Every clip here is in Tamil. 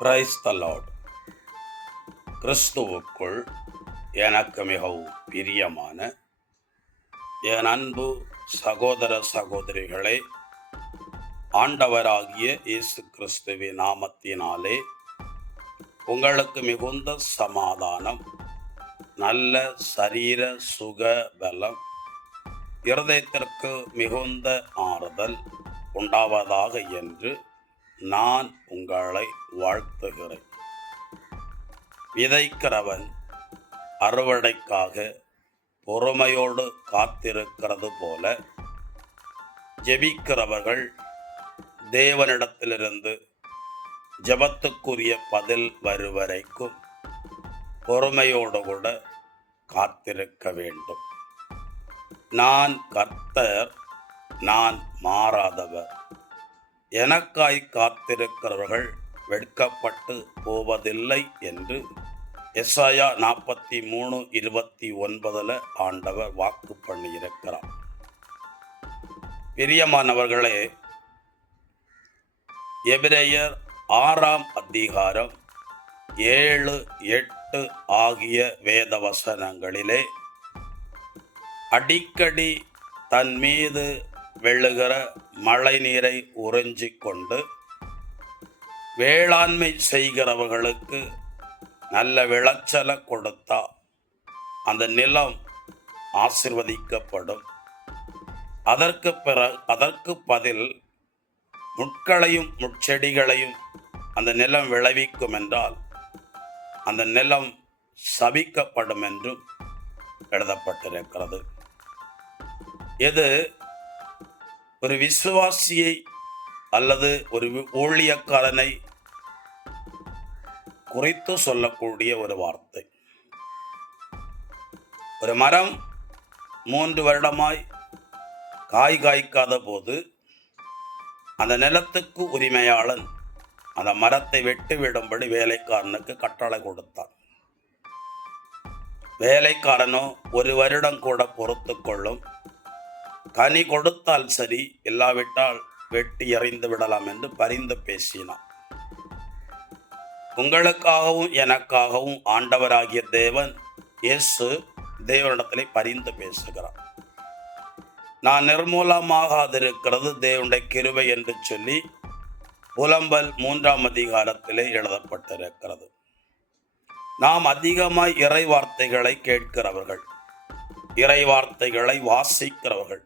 Praise the Lord. கிறிஸ்துவுக்குள் எனக்கு மிகவும் பிரியமான என் அன்பு சகோதர சகோதரிகளே, ஆண்டவராகிய இயேசு கிறிஸ்துவின் நாமத்தினாலே உங்களுக்கு மிகுந்த சமாதானம், நல்ல சரீர சுக பலம், இருதயத்திற்கு மிகுந்த ஆறுதல் உண்டாவதாக என்று நான் உங்களை வாழ்த்துகிறேன். விதைக்கிறவன் அறுவடைக்காக பொறுமையோடு காத்திருக்கிறது போல, ஜெபிக்கிறவர்கள் தேவனிடத்திலிருந்து ஜெபத்துக்குரிய பதில் வருவரைக்கும் பொறுமையோடு கூட காத்திருக்க வேண்டும். நான் கர்த்தர், நான் மாறாதவர், எனக்காய் காத்திருக்கிறவர்கள் வெட்கப்பட்டு போவதில்லை என்று எசாயா 43:29 ஆண்டவர் வாக்கு பண்ணியிருக்கிறார். பிரியமானவர்களே, எபிரேயர் 6ஆம் அதிகாரம் 7, 8 ஆகிய வேத வசனங்களிலே அடிக்கடி தன் மீது வெள்ளுகிற மழை நீரை உறிஞ்சிக் கொண்டு வேளாண்மை செய்கிறவர்களுக்கு நல்ல விளைச்சலை கொடுத்தா அந்த நிலம் ஆசீர்வதிக்கப்படும். அதற்கு பதில் முட்களையும் முட்செடிகளையும் அந்த நிலம் விளைவிக்கும் என்றால் அந்த நிலம் சபிக்கப்படும் என்றும் எழுதப்பட்டிருக்கிறது. இது ஒரு விசுவாசியை அல்லது ஒரு ஊழியக்காரனை குறித்து சொல்லக்கூடிய ஒரு வார்த்தை. ஒரு மரம் 3 வருடமாய் காய் காய்க்காத போது அந்த நிலத்துக்கு உரிமையாளன் அந்த மரத்தை வெட்டி விடும்படி வேலைக்காரனுக்கு கட்டளை கொடுத்தான். வேலைக்காரனோ 1 வருடம் கூட பொறுத்து கொள்ளும், கனி கொடுத்தால் சரி, இல்லாவிட்டால் வெட்டி எறிந்து விடலாம் என்று பரிந்து பேசினான். உங்களுக்காகவும் எனக்காகவும் ஆண்டவராகிய தேவன் இயேசு தேவனிடத்திலே பரிந்து பேசுகிறார். நான் நிர்மூலமாகாதிருக்கிறது தேவனுடைய கிருபை என்று சொல்லி புலம்பல் 3ஆம் அதிகாரத்திலே எழுதப்பட்டிருக்கிறது. நாம் அதிகமாய் இறை வார்த்தைகளை கேட்கிறவர்கள், இறை வார்த்தைகளை வாசிக்கிறவர்கள்,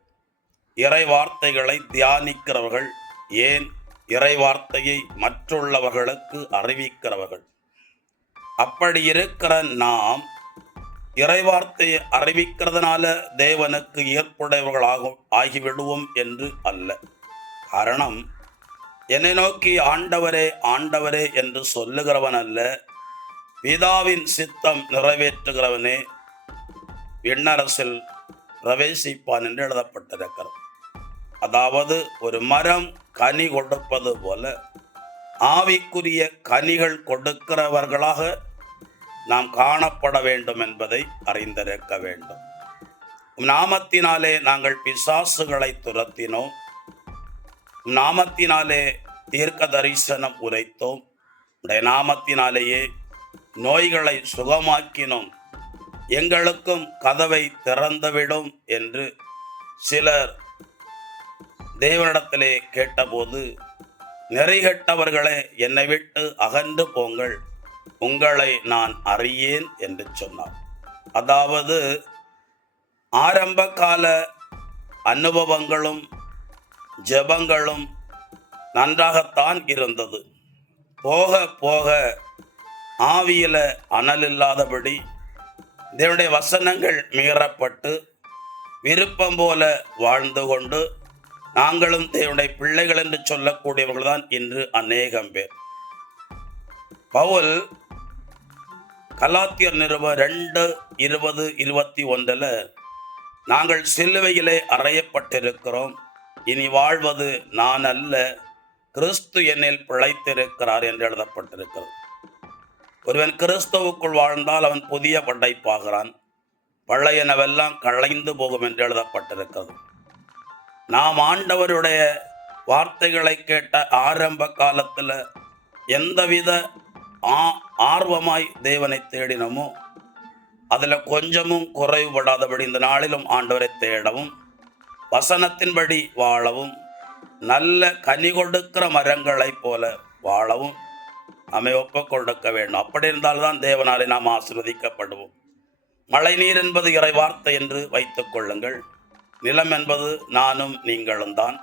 இறை வார்த்தைகளை தியானிக்கிறவர்கள், ஏன் இறை வார்த்தையை மற்றுள்ளவர்களுக்கு அறிவிக்கிறவர்கள். அப்படி இருக்கிற நாம் இறை வார்த்தையை அறிவிக்கிறதுனால தேவனுக்கு ஏற்புடையவர்களாக ஆகிவிடுவோம் என்று அல்ல. காரணம், என்னை நோக்கி ஆண்டவரே ஆண்டவரே என்று சொல்லுகிறவன் அல்ல, பிதாவின் சித்தம் நிறைவேற்றுகிறவனே விண்ணரசில் பிரவேசிப்பான் என்று எழுதப்பட்டிருக்கிறது. அதாவது ஒரு மரம் கனி கொடுப்பது போல ஆவிக்குரிய கனிகள் கொடுக்கிறவர்களாக நாம் காணப்பட வேண்டும் என்பதை அறிந்திருக்க வேண்டும். நாமத்தினாலே நாங்கள் பிசாசுகளை துரத்தினோம், நாமத்தினாலே தீர்க்க தரிசனம் உரைத்தோம், உடைய நாமத்தினாலேயே நோய்களை சுகமாக்கினோம், எங்களுக்கும் கதவை திறந்துவிடும் என்று சிலர் தேவனிடத்திலே கேட்டபோது, நெறிகெட்டவர்களே என்னை விட்டு அகன்று போங்கள், உங்களை நான் அறியேன் என்று சொன்னார். அதாவது ஆரம்ப கால அனுபவங்களும் ஜெபங்களும் நன்றாகத்தான் இருந்தது. போக போக ஆவியில அனல் இல்லாதபடி தேவனுடைய வசனங்கள் மீறப்பட்டு விருப்பம் போல வாழ்ந்து கொண்டு நாங்களும் தேவனுடைய பிள்ளைகள் என்று சொல்லக்கூடியவர்கள் தான் இன்று அநேகம் பேர். பவுல் கலாத்தியர் நிருபம் 2:20-21 நாங்கள் சிலுவையிலே அறையப்பட்டிருக்கிறோம், இனி வாழ்வது நான் அல்ல, கிறிஸ்து என்னில் பிழைத்திருக்கிறார் என்று எழுதப்பட்டிருக்கிறது. ஒருவன் கிறிஸ்துவுக்குள் வாழ்ந்தால் அவன் புதிய படைப்பாகிறான், பழையனவெல்லாம் களைந்து போகும் என்று எழுதப்பட்டிருக்கிறது. நாம் ஆண்டவருடைய வார்த்தைகளை கேட்ட ஆரம்ப காலத்தில் எந்தவித ஆர்வமாய் தேவனை தேடினமோ அதில் கொஞ்சமும் குறைவுபடாதபடி இந்த நாளிலும் ஆண்டவரை தேடவும், வசனத்தின்படி வாழவும், நல்ல கனி கொடுக்கிற மரங்களைப் போல வாழவும் நம்மை ஒப்பு கொடுக்க வேண்டும். அப்படி இருந்தால்தான் தேவனாலே நாம் ஆசீர்வதிக்கப்படுவோம். மழை நீர் என்பது இறை வார்த்தை என்று வைத்துக் கொள்ளுங்கள். நிலம் என்பது நானும் நீங்களும் தான்.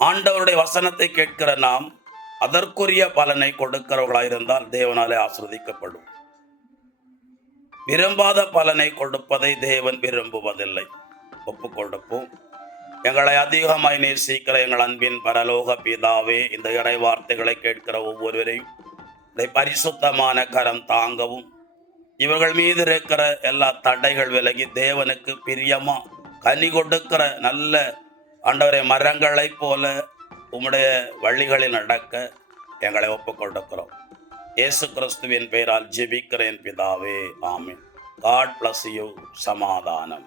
ஆண்டவருடைய வசனத்தை கேட்கிற நாம் அதற்குரிய பலனை கொடுக்கிறவர்களாயிருந்தால் தேவனாலே ஆசீர்வதிக்கப்படும். விரும்பாத பலனை கொடுப்பதை தேவன் விரும்புவதில்லை. ஒப்பு கொடுப்போம். எங்களை அதிகமாய் நேசிக்கிற எங்கள் அன்பின் பரலோக பிதாவே, இந்த இறை வார்த்தைகளை கேட்கிற ஒவ்வொருவரையும் இதை பரிசுத்தமான கரம் தாங்கவும், இவர்கள் மீது இருக்கிற எல்லா தடைகள் விலகி தேவனுக்கு பிரியமா கனி கொடுக்கிற நல்ல ஆண்டவரை மரங்களைப் போல உம்முடைய வழிகளில் நடக்க எங்களை ஒப்புக் கொடுக்கிறோம். இயேசு கிறிஸ்துவின் பெயரால் ஜெபிக்கிறேன் பிதாவே, ஆமென். God bless you. சமாதானம்.